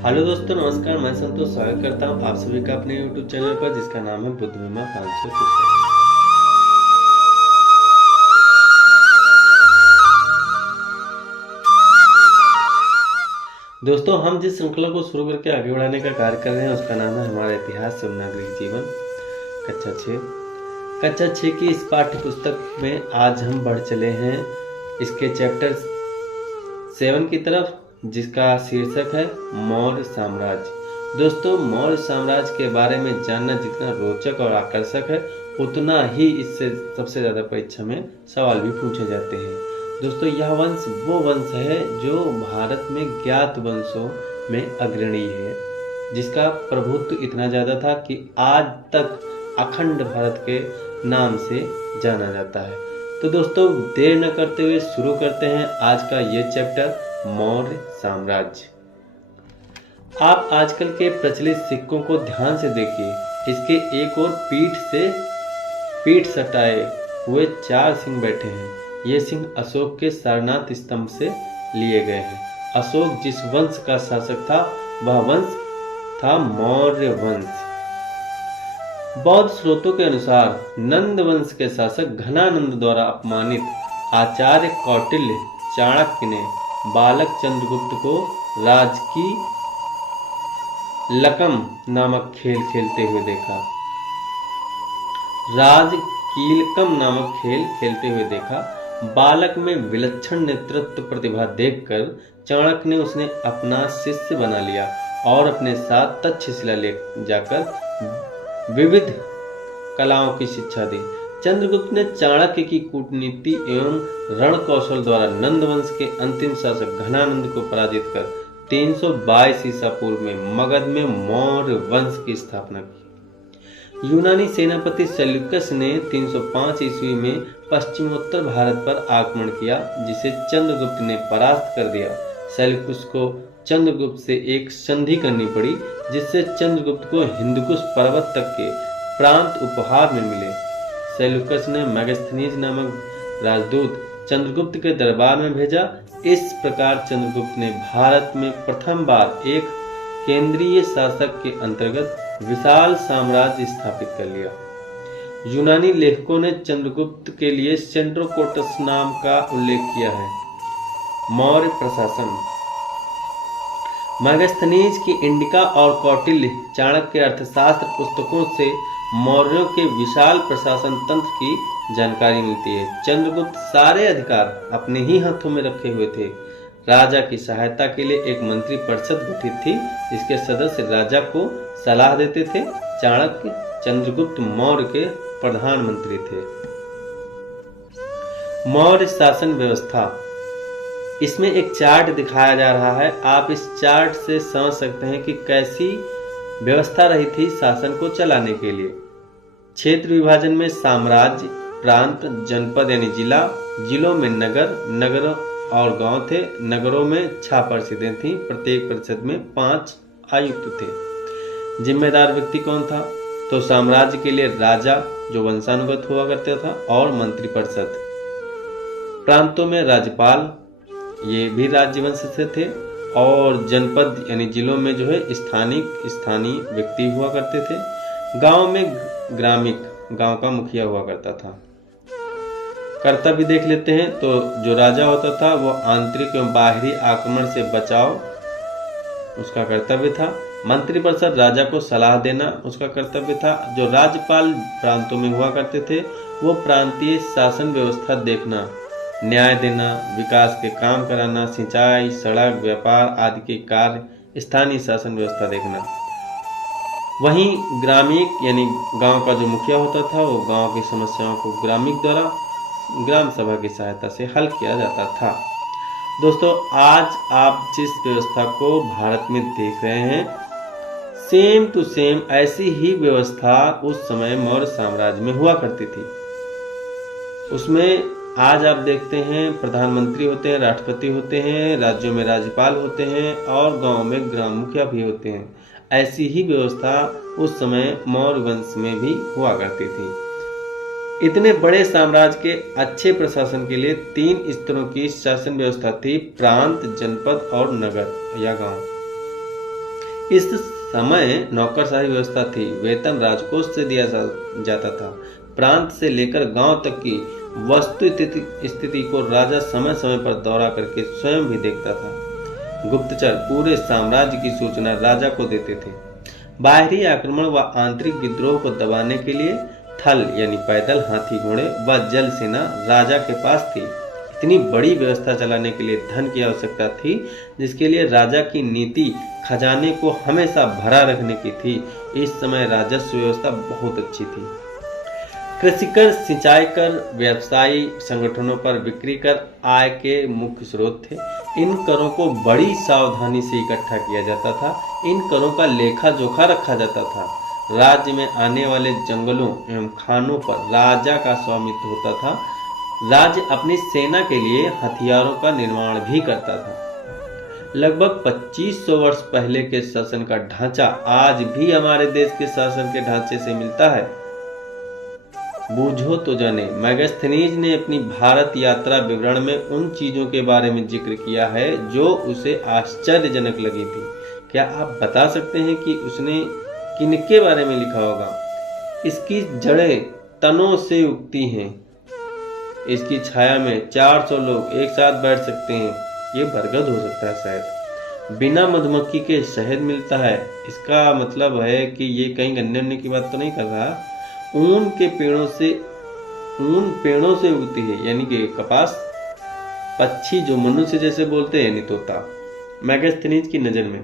Hello दोस्तों, नमस्कार। मैं संतोष स्वागत करता हूं आप सभी का अपने YouTube चैनल पर, जिसका नाम है बुद्धिमा 500। दोस्तों, हम जिस श्रृंखला को शुरू करके आगे बढ़ाने का कार्य कर रहे हैं उसका नाम है हमारा इतिहास एवं नागरिक जीवन कक्षा 6 की इस पाठ्य पुस्तक में आज हम बढ़ चले हैं इसके चैप्टर 7 की तरफ, जिसका शीर्षक है मौर्य साम्राज्य। दोस्तों, मौर्य साम्राज्य के बारे में जानना जितना रोचक और आकर्षक है, उतना ही इससे सबसे ज़्यादा परीक्षा में सवाल भी पूछे जाते हैं। दोस्तों, यह वंश वो वंश है जो भारत में ज्ञात वंशों में अग्रणी है, जिसका प्रभुत्व इतना ज़्यादा था कि आज तक अखंड भारत के नाम से जाना जाता है। तो दोस्तों, देर न करते हुए शुरू करते हैं आज का ये चैप्टर, मौर्य साम्राज्य। आप आजकल के प्रचलित सिक्कों को ध्यान से देखिए। इसके एक और पीठ सटाए हुए 4 सिंह बैठे हैं। ये सिंह अशोक के सारनाथ स्तंभ से लिए गए हैं। अशोक जिस वंश का शासक था वह वंश था मौर्य वंश। बौद्ध स्रोतों के अनुसार नंद वंश के शासक घनानंद द्वारा अपमानित आचार्य कौटिल्य चाणक्य ने बालक चंद्रगुप्त को राजकीलकम नामक खेल खेलते हुए देखा। बालक में विलक्षण नेतृत्व प्रतिभा देखकर चाणक्य ने उसे अपना शिष्य बना लिया और अपने साथ तक्षशिला ले जाकर विविध कलाओं की शिक्षा दी। चंद्रगुप्त ने चाणक्य की कूटनीति एवं रण कौशल द्वारा नंद वंश के अंतिम शासक घनानंद को पराजित कर 322 ईसा पूर्व में मगध में मौर्य वंश की स्थापना की। यूनानी सेनापति सेल्यूकस ने 305 ईस्वी में पश्चिमोत्तर भारत पर आक्रमण किया, जिसे चंद्रगुप्त ने परास्त कर दिया। सेल्यूकस को चंद्रगुप्त से एक संधि करनी पड़ी, जिससे चंद्रगुप्त को हिंदुकुश पर्वत तक के प्रांत उपहार में मिले। सेल्यूकस ने मेगास्थनीज नामक राजदूत चंद्रगुप्त के दरबार में भेजा। इस प्रकार चंद्रगुप्त ने भारत में प्रथम बार एक केंद्रीय शासक के अंतर्गत विशाल साम्राज्य स्थापित कर लिया। यूनानी लेखकों ने चंद्रगुप्त के लिए सेंड्रोकोटस नाम का उल्लेख किया है। मौर्य प्रशासन। मेगास्थनीज की इंडिका और कौटिल्य चाणक्य के अर्थशास्त्र पुस्तकों से मौर्यों के विशाल प्रशासन तंत्र की जानकारी मिलती है। चंद्रगुप्त सारे अधिकार अपने ही हाथों में रखे हुए थे। राजा की सहायता के लिए एक मंत्री परिषद गठित थी, जिसके सदस्य राजा को सलाह देते थे। चाणक्य चंद्रगुप्त मौर्य के प्रधानमंत्री थे। मौर्य शासन व्यवस्था। इसमें एक चार्ट दिखाया जा रहा है। आप इस चार्ट से समझ सकते हैं कि कैसी व्यवस्था रही थी शासन को चलाने के लिए। क्षेत्र विभाजन में साम्राज्य, प्रांत, जनपद यानी जिला, जिलों में नगर और गांव थे। नगरों में 6 परिषदें थीं। प्रत्येक परिषद में 5 आयुक्त थे। जिम्मेदार व्यक्ति कौन था? तो साम्राज्य के लिए राजा, जो वंशानुगत हुआ करता था, और मंत्रिपरिषद। प्रांतों में राज्यपाल, ये भी राजवंश से थे। और जनपद यानी जिलों में जो है स्थानीय व्यक्ति हुआ करते थे। गांव में ग्रामिक, गांव का मुखिया हुआ करता था। कर्तव्य देख लेते हैं। तो जो राजा होता था वो आंतरिक एवं बाहरी आक्रमण से बचाव उसका कर्तव्य था। मंत्रिपरिषद राजा को सलाह देना उसका कर्तव्य था। जो राज्यपाल प्रांतों में हुआ करते थे वो प्रांतीय शासन व्यवस्था देखना, न्याय देना, विकास के काम कराना, सिंचाई, सड़क, व्यापार आदि के कार्य, स्थानीय शासन व्यवस्था देखना। वहीं ग्रामीक यानी गांव का जो मुखिया होता था वो गांव की समस्याओं को ग्रामीक द्वारा ग्राम सभा की सहायता से हल किया जाता था। दोस्तों, आज आप जिस व्यवस्था को भारत में देख रहे हैं, सेम टू सेम ऐसी ही व्यवस्था उस समय मौर्य साम्राज्य में हुआ करती थी। उसमें आज आप देखते हैं प्रधानमंत्री होते हैं, राष्ट्रपति होते हैं, राज्यों में राज्यपाल होते हैं और गांव में ग्राम मुखिया भी होते हैं। ऐसी ही व्यवस्था उस समय मौर्य वंश में भी हुआ करती थी। इतने बड़े साम्राज्य के अच्छे प्रशासन के लिए 3 स्तरों की शासन व्यवस्था थी: प्रांत, जनपद और नगर या गांव। इस समय नौकरशाही व्यवस्था थी। वेतन राजकोष से दिया जाता था। प्रांत से लेकर गांव तक की वस्तु स्थिति को राजा समय समय पर दौरा करके स्वयं भी देखता था। गुप्तचर पूरे साम्राज्य की सूचना राजा को देते थे। बाहरी आक्रमण व आंतरिक विद्रोह को दबाने के लिए थल यानी पैदल, हाथी घोड़े व जल सेना राजा के पास थी। इतनी बड़ी व्यवस्था चलाने के लिए धन की आवश्यकता थी, जिसके लिए राजा की नीति खजाने को हमेशा भरा रखने की थी। इस समय राजस्व व्यवस्था बहुत अच्छी थी। कृषि कर, सिंचाई कर, व्यवसायी संगठनों पर बिक्री कर आय के मुख्य स्रोत थे। इन करों को बड़ी सावधानी से इकट्ठा किया जाता था। इन करों का लेखा जोखा रखा जाता था। राज्य में आने वाले जंगलों एवं खानों पर राजा का स्वामित्व होता था। राज्य अपनी सेना के लिए हथियारों का निर्माण भी करता था। लगभग 2500 वर्ष पहले के शासन का ढांचा आज भी हमारे देश के शासन के ढांचे से मिलता है। बूझो तो जाने। मेगास्थनीज ने अपनी भारत यात्रा विवरण में उन चीजों के बारे में जिक्र किया है जो उसे आश्चर्यजनक लगी थी। क्या आप बता सकते हैं कि उसने किनके बारे में लिखा होगा? इसकी जड़ें तनों से उगती हैं। इसकी छाया में 400 लोग एक साथ बैठ सकते हैं। ये बरगद हो सकता है शायद। बिना मधुमक्खी के शहद मिलता है। इसका मतलब है कि ये कहीं गन्ने की बात तो नहीं कर रहा। ऊन पेड़ों से उगती है, यानी कि कपास। पक्षी जो मनुष्य जैसे बोलते हैं, यानी तोता। मेगास्थनीज की नजर में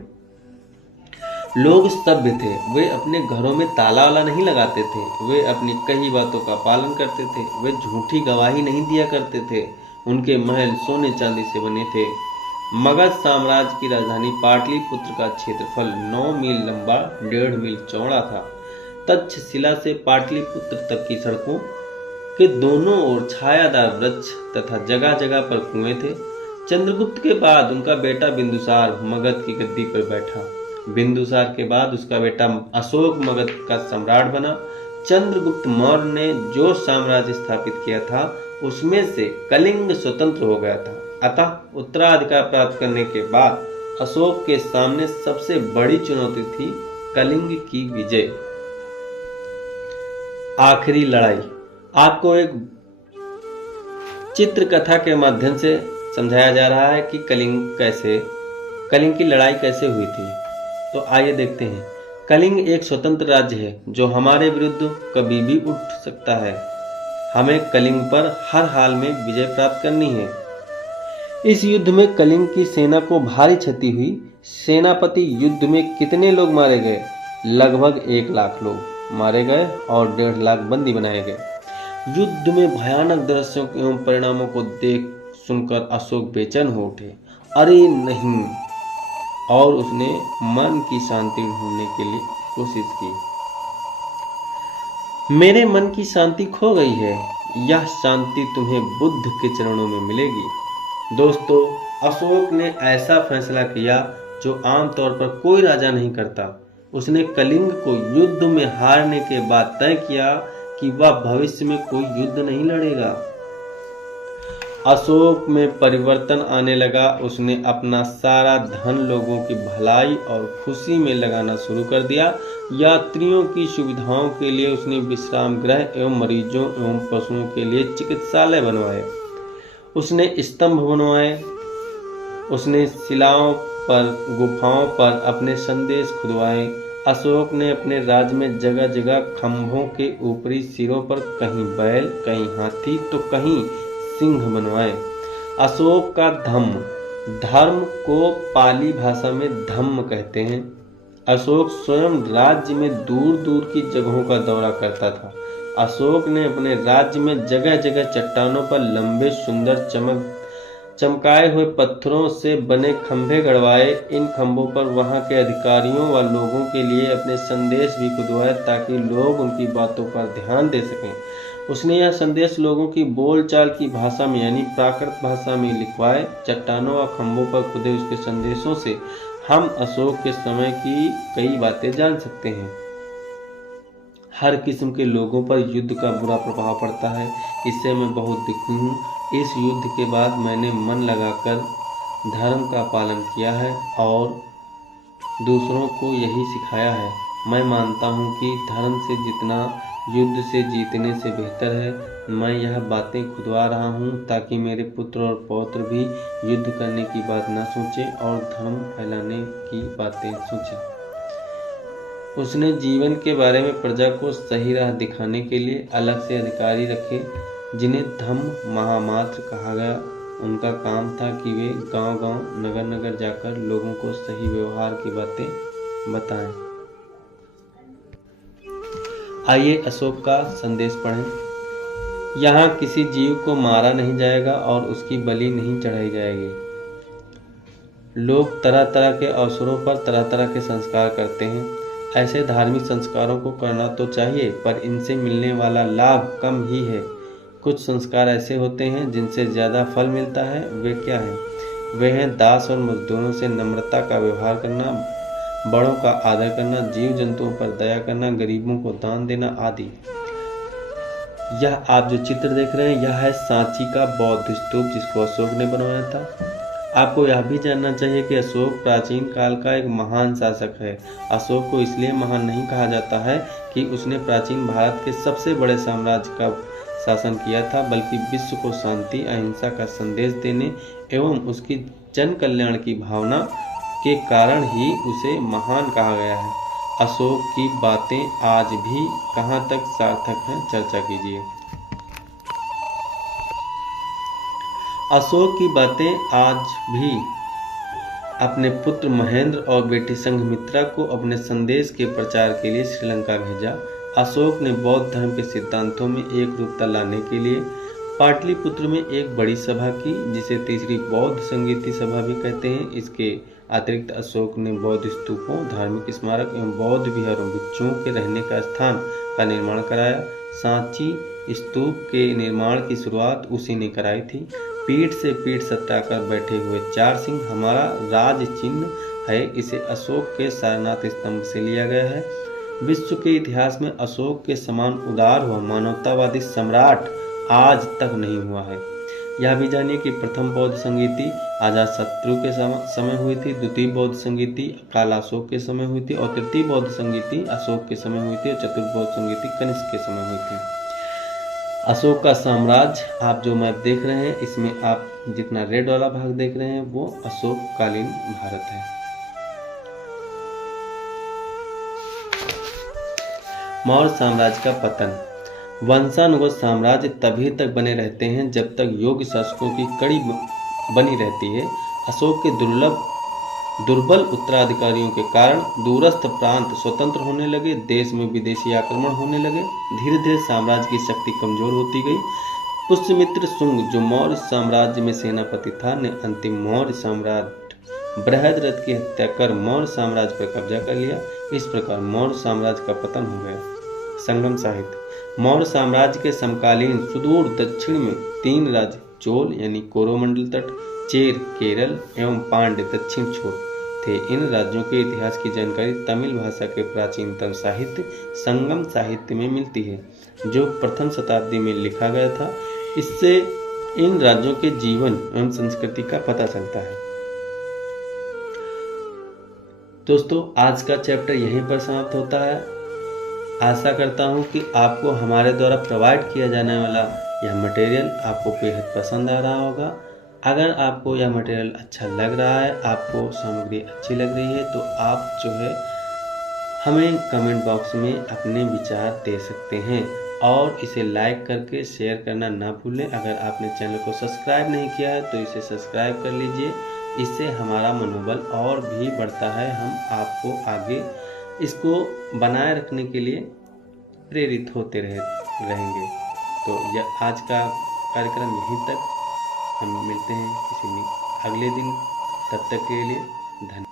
लोग सभ्य थे। वे अपने घरों में ताला वाला नहीं लगाते थे। वे अपनी कही बातों का पालन करते थे। वे झूठी गवाही नहीं दिया करते थे। उनके महल सोने चांदी से बने थे। मगध साम्राज्य की राजधानी पाटलिपुत्र का क्षेत्रफल 9 मील लंबा, 1.5 मील चौड़ा था। तक्षशिला से पाटलिपुत्र तक की सड़कों के दोनों ओर छायादार वृक्ष तथा जगह जगह पर कुएं थे। चंद्रगुप्त के बाद उनका बेटा बिंदुसार मगध की गद्दी पर बैठा। बिंदुसार के बाद उसका बेटा अशोक मगध का सम्राट बना। चंद्रगुप्त मौर्य ने जो साम्राज्य स्थापित किया था उसमें से कलिंग स्वतंत्र हो गया था। अतः उत्तराधिकार प्राप्त करने के बाद अशोक के सामने सबसे बड़ी चुनौती थी कलिंग की विजय। आखिरी लड़ाई आपको एक चित्र कथा के माध्यम से समझाया जा रहा है कि कलिंग की लड़ाई कैसे हुई थी। तो आइए देखते हैं। कलिंग एक स्वतंत्र राज्य है जो हमारे विरुद्ध कभी भी उठ सकता है। हमें कलिंग पर हर हाल में विजय प्राप्त करनी है। इस युद्ध में कलिंग की सेना को भारी क्षति हुई। सेनापति युद्ध में कितने लोग मारे गए? लगभग 1 लाख लोग मारे गए और 1.5 लाख बंदी बनाए गए। युद्ध में भयानक दृश्यों एवं परिणामों को देख सुनकर अशोक बेचैन हो उठे। अरे नहीं, और उसने मन की शांति ढूंढने के लिए कोशिश की। मेरे मन की शांति खो गई है। यह शांति तुम्हें बुद्ध के चरणों में मिलेगी। दोस्तों, अशोक ने ऐसा फैसला किया जो आमतौर पर कोई राजा नहीं करता। उसने कलिंग को युद्ध में हारने के बाद तय किया कि वह भविष्य में कोई युद्ध नहीं लड़ेगा। अशोक में परिवर्तन आने लगा। उसने अपना सारा धन लोगों की भलाई और खुशी में लगाना शुरू कर दिया। यात्रियों की सुविधाओं के लिए उसने विश्राम गृह एवं मरीजों एवं पशुओं के लिए चिकित्सालय बनवाए। उसने स्तंभ बनवाए। उसने शिलाओं पर, गुफाओं पर अपने संदेश खुदवाए। अशोक ने अपने राज्य में जगह जगह खंभों के ऊपरी सिरों पर कहीं बैल, कहीं हाथी तो कहीं सिंह बनवाए। अशोक का धर्म को पाली भाषा में धम्म कहते हैं। अशोक स्वयं राज्य में दूर दूर की जगहों का दौरा करता था। अशोक ने अपने राज्य में जगह जगह चट्टानों पर लंबे सुंदर चमकाए हुए पत्थरों से बने खंभे गड़वाए। इन खंभों पर वहां के अधिकारियों व लोगों के लिए अपने संदेश भी खुदवाए ताकि लोग उनकी बातों पर ध्यान दे सकें। उसने यह संदेश लोगों की बोलचाल की भाषा में यानी प्राकृत भाषा में लिखवाए। चट्टानों व खंभों पर खुदे उसके संदेशों से हम अशोक के समय की कई बातें जान सकते हैं। हर किस्म के लोगों पर युद्ध का बुरा प्रभाव पड़ता है। इससे मैं बहुत दुखी हूँ। इस युद्ध के बाद मैंने मन लगाकर धर्म का पालन किया है और दूसरों को यही सिखाया है। मैं मानता हूँ कि धर्म से जितना युद्ध से जीतने से बेहतर है। मैं यह बातें खुदवा रहा हूँ ताकि मेरे पुत्र और पौत्र भी युद्ध करने की बात न सोचें और धर्म फैलाने की बातें सोचें। उसने जीवन के बारे में प्रजा को सही राह दिखाने के लिए अलग से अधिकारी रखे, जिन्हें धम्म महामात्र कहा गया। उनका काम था कि वे गांव-गांव, नगर-नगर जाकर लोगों को सही व्यवहार की बातें बताएं। आइए अशोक का संदेश पढ़ें। यहाँ किसी जीव को मारा नहीं जाएगा और उसकी बलि नहीं चढ़ाई जाएगी। लोग तरह तरह के अवसरों पर तरह तरह के संस्कार करते हैं। ऐसे धार्मिक संस्कारों को करना तो चाहिए, पर इनसे मिलने वाला लाभ कम ही है। कुछ संस्कार ऐसे होते हैं जिनसे ज़्यादा फल मिलता है। वे क्या हैं? वे हैं दास और मजदूरों से नम्रता का व्यवहार करना, बड़ों का आदर करना, जीव जंतुओं पर दया करना, गरीबों को दान देना आदि। यह आप जो चित्र देख रहे हैं, यह है सांची का बौद्ध स्तूप, जिसको अशोक ने बनवाया था। आपको यह भी जानना चाहिए कि अशोक प्राचीन काल का एक महान शासक है। अशोक को इसलिए महान नहीं कहा जाता है कि उसने प्राचीन भारत के सबसे बड़े साम्राज्य का शासन किया था, बल्कि विश्व को शांति, अहिंसा का संदेश देने एवं उसकी जन कल्याण की भावना के कारण ही उसे महान कहा गया है। अशोक की बातें आज भी कहाँ तक सार्थक हैं, चर्चा कीजिए। अशोक की बातें आज भी अपने पुत्र महेंद्र और बेटी संघमित्रा को अपने संदेश के प्रचार के लिए श्रीलंका भेजा। अशोक ने बौद्ध धर्म के सिद्धांतों में एक रूपता लाने के लिए पाटलिपुत्र में एक बड़ी सभा की, जिसे तीसरी बौद्ध संगीति सभा भी कहते हैं। इसके अतिरिक्त अशोक ने बौद्ध स्तूपों, धार्मिक स्मारक एवं बौद्ध विहारों, भिक्षुओं के रहने का स्थान का निर्माण कराया। सांची स्तूप के निर्माण की शुरुआत उसी ने कराई थी। पीठ से पीठ सटाकर बैठे हुए 4 सिंह हमारा राज चिन्ह है। इसे अशोक के सारनाथ स्तंभ से लिया गया है। विश्व के इतिहास में अशोक के समान उदार व मानवतावादी सम्राट आज तक नहीं हुआ है। यह भी जानिए कि प्रथम बौद्ध संगीति अजातशत्रु के समय हुई थी, द्वितीय बौद्ध संगीति कालाशोक के समय हुई थी और तृतीय बौद्ध संगीति अशोक के समय हुई थी और चतुर्थ बौद्ध संगीति कनिष्क के समय हुई थी। अशोक का साम्राज्य आप जो मैप देख रहे हैं, इसमें आप जितना रेड वाला भाग देख रहे हैं वो अशोक कालीन भारत है। मौर्य साम्राज्य का पतन। वंशानुगत साम्राज्य तभी तक बने रहते हैं जब तक योग्य शासकों की कड़ी बनी रहती है। अशोक के दुर्बल उत्तराधिकारियों के कारण दूरस्थ प्रांत स्वतंत्र होने लगे, देश में विदेशी आक्रमण होने लगे। धीरे धीरे साम्राज्य की शक्ति कमजोर होती गई। पुष्यमित्र शुंग, जो मौर्य साम्राज्य में सेनापति था, ने अंतिम मौर्य सम्राट बृहद्रथ की हत्या कर मौर्य साम्राज्य पर कब्जा कर लिया। इस प्रकार मौर्य साम्राज्य का पतन हो गया। संगम साहित्य। मौर्य साम्राज्य के समकालीन सुदूर दक्षिण में 3 राज्य, चोल यानी कोरोमंडल तट, चेर केरल एवं पांड्य दक्षिण छोर थे। इन राज्यों के इतिहास की जानकारी तमिल भाषा के प्राचीनतम साहित्य संगम साहित्य में मिलती है, जो प्रथम शताब्दी में लिखा गया था। इससे इन राज्यों के जीवन एवं संस्कृति का पता चलता है। दोस्तों, आज का चैप्टर यहीं पर समाप्त होता है। आशा करता हूँ कि आपको हमारे द्वारा प्रोवाइड किया जाने वाला यह मटेरियल आपको बेहद पसंद आ रहा होगा। अगर आपको यह मटेरियल अच्छा लग रहा है, आपको सामग्री अच्छी लग रही है, तो आप जो है हमें कमेंट बॉक्स में अपने विचार दे सकते हैं और इसे लाइक करके शेयर करना ना भूलें। अगर आपने चैनल को सब्सक्राइब नहीं किया है तो इसे सब्सक्राइब कर लीजिए। इससे हमारा मनोबल और भी बढ़ता है। हम आपको आगे इसको बनाए रखने के लिए प्रेरित होते रहेंगे। तो यह आज का कार्यक्रम यहीं तक। हम मिलते हैं किसी अगले दिन। तब तक के लिए धन्यवाद।